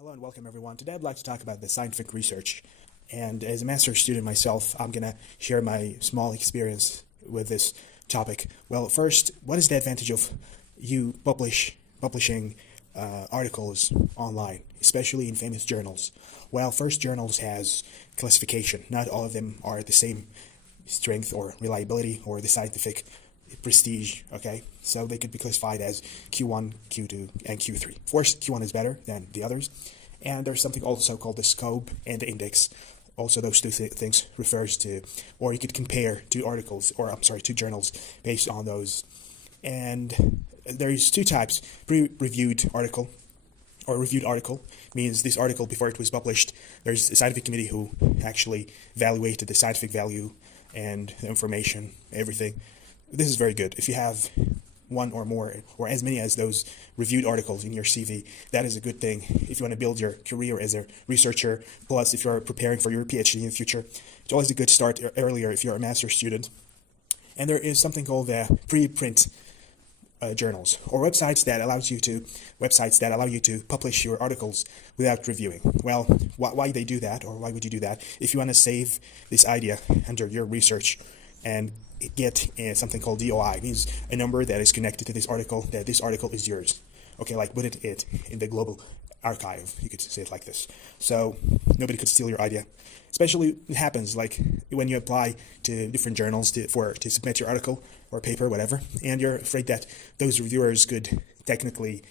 Hello and welcome everyone. Today I'd like to talk about the scientific research. And as a master's student myself, I'm going to share my small experience with this topic. Well, first, what is the advantage of you publishing articles online, especially in famous journals? Well, first, journals has classification. Not all of them are the same strength or reliability or the scientific prestige, okay? So they could be classified as Q1, Q2, and Q3. Of course, Q1 is better than the others. And there's something also called the scope and the index. Also, those two things refers to, or you could compare two articles, or I'm sorry, two journals based on those. And there's two types: pre-reviewed article, or reviewed article means this article before it was published, there's a scientific committee who actually evaluated the scientific value and the information, everything. This is very good. If you have one or more, or as many as those reviewed articles in your CV, that is a good thing if you want to build your career as a researcher. Plus, if you're preparing for your PhD in the future, it's always a good start earlier if you're a master's student. And there is something called the preprint journals, or websites that allow you to publish your articles without reviewing. Well, why they do that, or why would you do that? If you want to save this idea under your research and get something called DOI, means a number that is connected to this article, that this article is yours. Okay, like put it in the global archive, you could say it like this. So nobody could steal your idea. Especially it happens like when you apply to different journals to submit your article or paper, whatever, and you're afraid that those reviewers could technically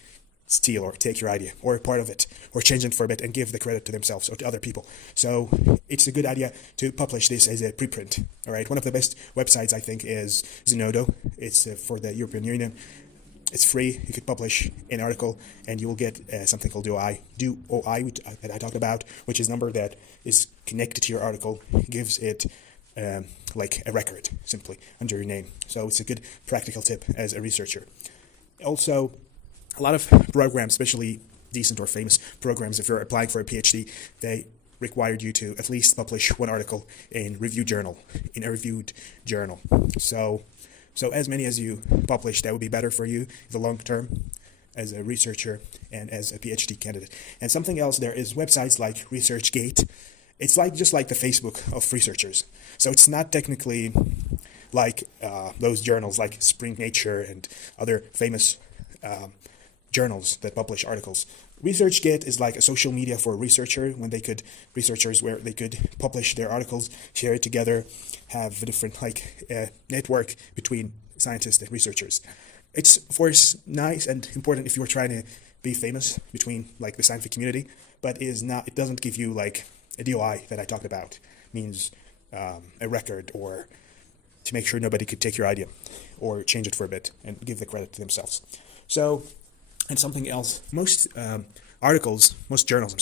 steal or take your idea or part of it or change it for a bit and give the credit to themselves or to other people. So it's a good idea to publish this as a preprint. All right, one of the best websites I think is Zenodo. It's for the European Union. It's free. You could publish an article and you will get something called DOI, that I talked about, which is a number that is connected to your article, gives it like a record simply under your name. So it's a good practical tip as a researcher. Also, a lot of programs, especially decent or famous programs, if you're applying for a PhD, they required you to at least publish one article in a reviewed journal. So as many as you publish, that would be better for you in the long term as a researcher and as a PhD candidate. And something else, there is websites like ResearchGate. It's just like the Facebook of researchers. So it's not technically like those journals like Spring Nature and other famous journals that publish articles. ResearchGate is like a social media for researchers where they could publish their articles, share it together, have a different network between scientists and researchers. It's of course nice and important if you're trying to be famous between like the scientific community, but it doesn't give you like a DOI that I talked about, means a record, or to make sure nobody could take your idea or change it for a bit and give the credit to themselves. So, and something else, most journals,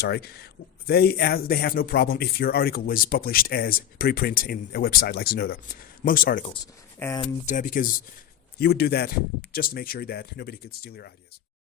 they have no problem if your article was published as preprint in a website like Zenodo. Most articles. And because you would do that just to make sure that nobody could steal your ideas.